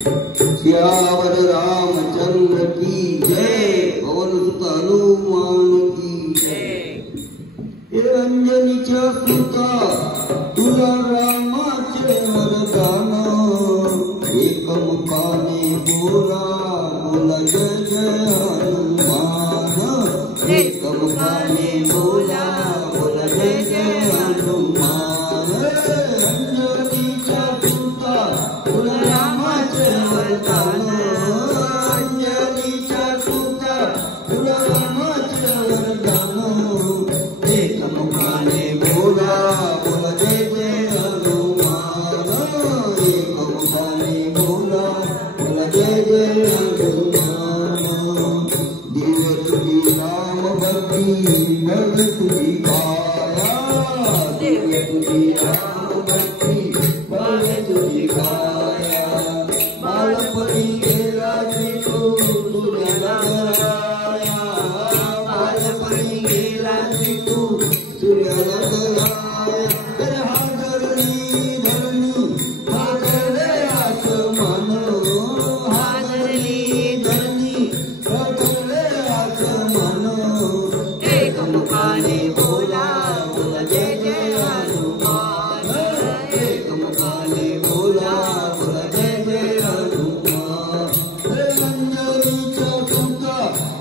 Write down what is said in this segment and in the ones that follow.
सियावर रामचंद्र की जय। पवन सुत हनुमान की जय। अंजनीच्या सुता तुला रामाचे वरदान, एक मुखाने बोला बोला जय जय हनुमान। एक मुखाने बोला बोला जय जय हनुमान। अंजनीच्या सुता तुला रामाचे वरदान, अंजनीच्या सुता तुला रामाचे वरदान। एक मुखाने बोला बोला जय जय हनुमान। एक मुखाने बोला बोला जय जय हनुमान। दिव्य तुझी नाम भक्ती बळ तुझी काया, दिव्य तुझी नाम भक्ती बळ तुझी काया। बालपणी गेला तू तुझ्या घराया, बालपणी गेला तू तुझ्या घराया। तर हादरली धरणी हादरले आसमान, हादरली धरणी हादरले आसमान। एक मुखाने बोला बोला जय जय हनुमान। एक मुखाने बोला बोला जय जय हनुमान। अंजनीच्या सुता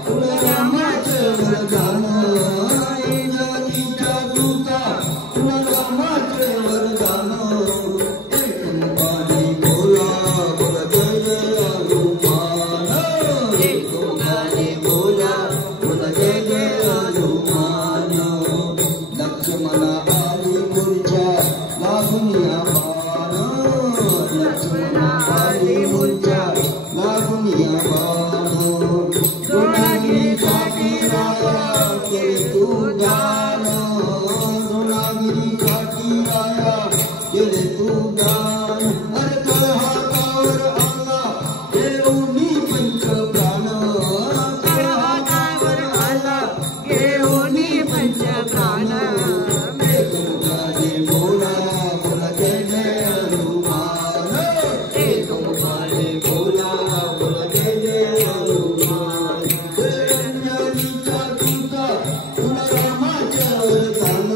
तुला रामाचे वरदान, अंजनीच्या सुता तुला रामाचे वरदान। एक मुखाने बोला बोला जय जय हनुमान। एक मुखाने बोला बोला जय जय हनुमान। लक्ष्मणा आली मूर्छा लागून या बाण, लक्ष्मणा आली मूर्छा लागून या बाण। द्रोणागिरीसाठी राया केले तू दान, द्रोणागिरीसाठी राया केले तू दान। अरे तळ हातावर आला घेऊनी पंचप्राण, तळ हातावर आला घेऊनी पंचप्राण। एक मुखाने बोला बोला जय जय हनुमान। एक मुखाने बोला बोला जय जय हनुमान। अंजनीच्या सुता तुला रामाचे वरदान,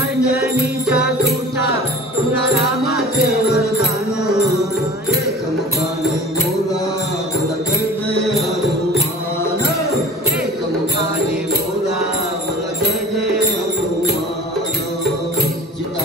अंजनीच्या सुता तुला राम